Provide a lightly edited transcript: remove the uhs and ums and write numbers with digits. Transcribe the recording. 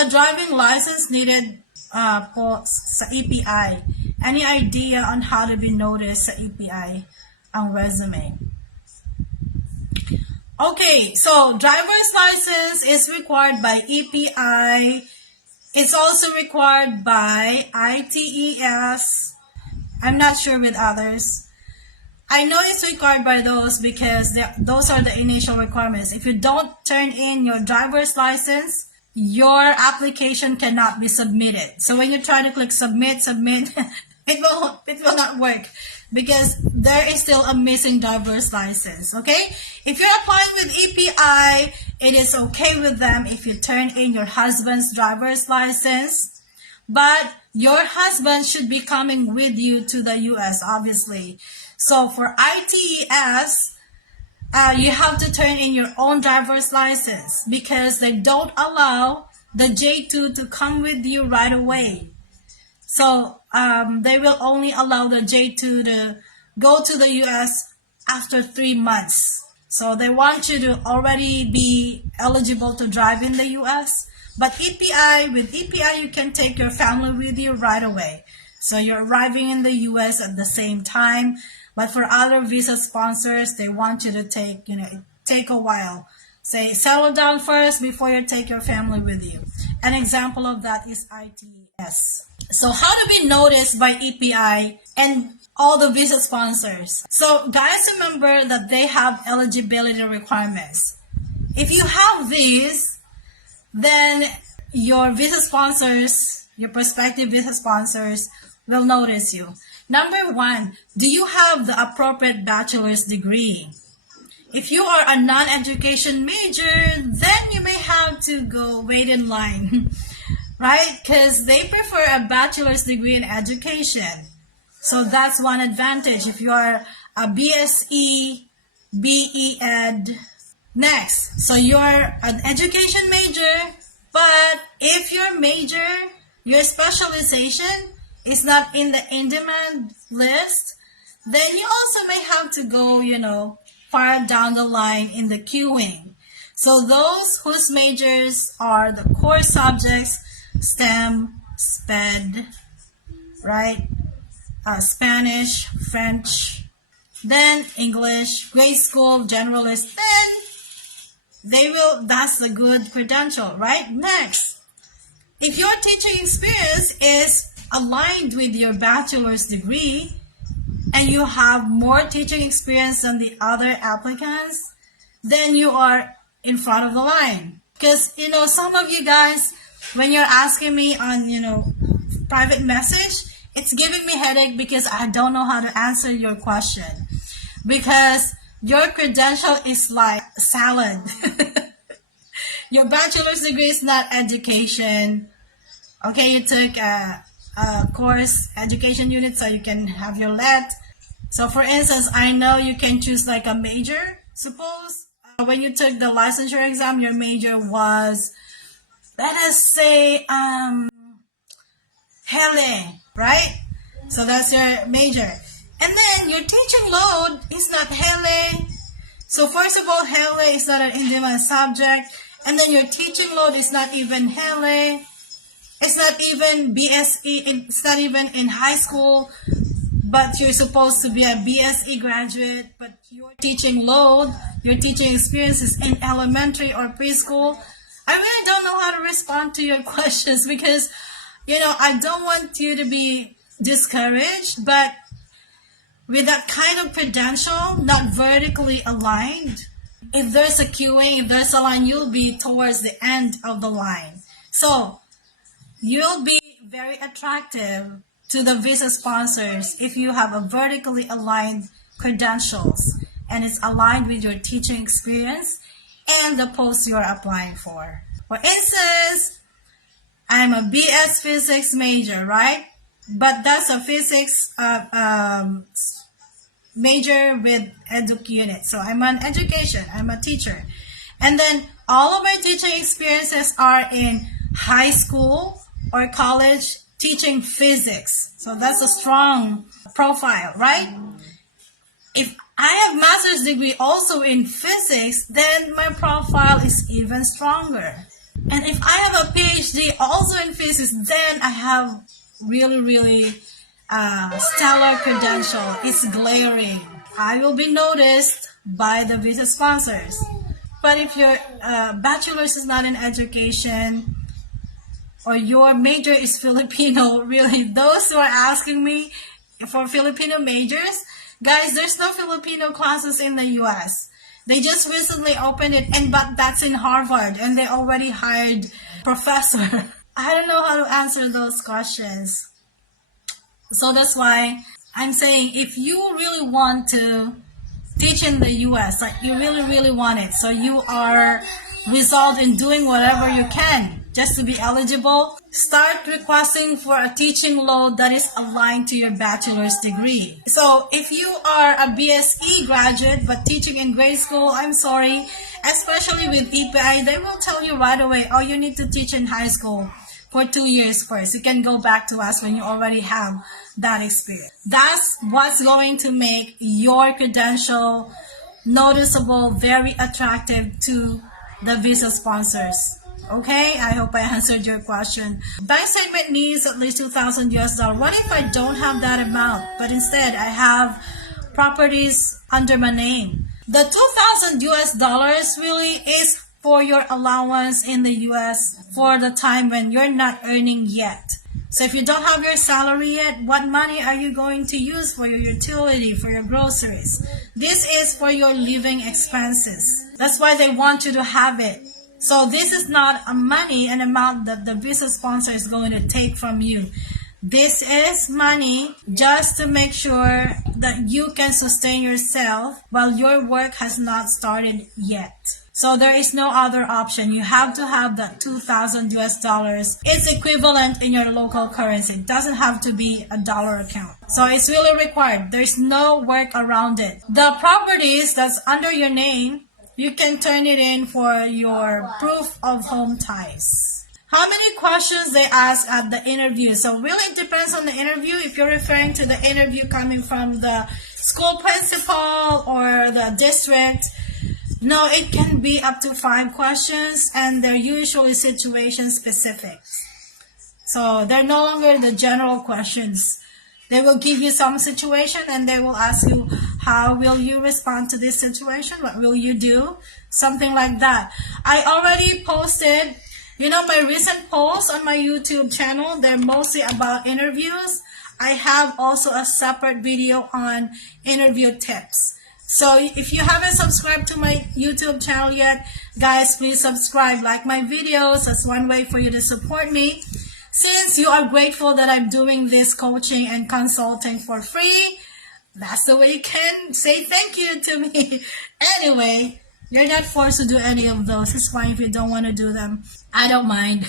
a driving license needed po sa EPI? Any idea on how to be noticed sa EPI ang resume? Okay, so driver's license is required by EPI. It's also required by ITES. I'm not sure with others. I know it's required by those because those are the initial requirements. If you don't turn in your driver's license, your application cannot be submitted. So when you try to click submit, it will not work because there is still a missing driver's license. Okay, if you're applying with EPI, it is okay with them if you turn in your husband's driver's license, but your husband should be coming with you to the US, obviously. So for ITES, you have to turn in your own driver's license because they don't allow the J2 to come with you right away. So they will only allow the J2 to go to the US after 3 months. So they want you to already be eligible to drive in the US. But with EPI, you can take your family with you right away. So you're arriving in the US at the same time. But for other visa sponsors, they want you to take a while. Say, settle down first before you take your family with you. An example of that is ITES. So how to be noticed by EPI and all the visa sponsors? So guys, remember that they have eligibility requirements. If you have these, then your visa sponsors, your prospective visa sponsors will notice you. Number 1, do you have the appropriate bachelor's degree? If you are a non-education major, then you may have to go wait in line, right? Because they prefer a bachelor's degree in education. So that's one advantage if you are a BSE, BE Ed. Next, so you're an education major, but if your major, your specialization is not in the in-demand list, then you also may have to go, far down the line in the queuing. So those whose majors are the core subjects, STEM, SPED, right? Spanish, French, then English, grade school, generalist, then that's a good credential, right? Next, if your teaching experience is aligned with your bachelor's degree and you have more teaching experience than the other applicants, then you are in front of the line. Because, some of you guys, when you're asking me on, private message, it's giving me headache because I don't know how to answer your question. Because your credential is like salad. Your bachelor's degree is not education. Okay, you took a course, education unit, so you can have your LET. So for instance, I know you can choose like a major. Suppose when you took the licensure exam, your major was, let us say, Hele, right? So that's your major. And then your teaching load is not Hele. So first of all, Hele is not an in-demand subject. And then your teaching load is not even Hele. It's not even BSE, it's not even in high school, but you're supposed to be a BSE graduate, but your teaching load, your teaching experience is in elementary or preschool. I really don't know how to respond to your questions because, I don't want you to be discouraged, but with that kind of credential, not vertically aligned, if there's a queuing, if there's a line, you'll be towards the end of the line. So, you'll be very attractive to the visa sponsors if you have a vertically aligned credentials and it's aligned with your teaching experience and the post you're applying for. For instance, I'm a BS physics major, right? But that's a physics major with edu unit. So I'm an education, I'm a teacher. And then all of my teaching experiences are in high school or college teaching physics. So that's a strong profile, right? If I have master's degree also in physics, then my profile is even stronger. And if I have a PhD also in physics, then I have really stellar credential. It's glaring. I will be noticed by the visa sponsors. But if your bachelor's is not in education, or your major is Filipino, really, those who are asking me for Filipino majors, guys, there's no Filipino classes in the US. They just recently opened it, but that's in Harvard, and they already hired professor. I don't know how to answer those questions. So that's why I'm saying, if you really want to teach in the US, like you really want it, so you are resolved in doing whatever you can just to be eligible, start requesting for a teaching load that is aligned to your bachelor's degree. So if you are a BSE graduate but teaching in grade school, I'm sorry, especially with EPI, they will tell you right away, oh, you need to teach in high school for 2 years first. You can go back to us when you already have that experience. That's what's going to make your credential noticeable, very attractive to the visa sponsors. Okay, I hope I answered your question. Bank statement needs at least 2,000 US dollars. What if I don't have that amount, but instead I have properties under my name? The 2,000 US dollars really is for your allowance in the US for the time when you're not earning yet. So if you don't have your salary yet, what money are you going to use for your utility, for your groceries? This is for your living expenses. That's why they want you to have it. So this is not a money, an amount that the visa sponsor is going to take from you. This is money just to make sure that you can sustain yourself while your work has not started yet. So there is no other option. You have to have that 2,000 US dollars. It's equivalent in your local currency. It doesn't have to be a dollar account. So it's really required. There's no work around it. The properties that's under your name, you can turn it in for your proof of home ties. How many questions they ask at the interview? So really it depends on the interview. If you're referring to the interview coming from the school principal or the district, no, it can be up to 5 questions, and they're usually situation specific. So they're no longer the general questions. They will give you some situation and they will ask you, how will you respond to this situation? What will you do? Something like that. I already posted, my recent posts on my YouTube channel. They're mostly about interviews. I have also a separate video on interview tips. So if you haven't subscribed to my YouTube channel yet, guys, please subscribe, like my videos. That's one way for you to support me. Since you are grateful that I'm doing this coaching and consulting for free, that's the way you can say thank you to me. Anyway, you're not forced to do any of those. It's fine if you don't want to do them. I don't mind.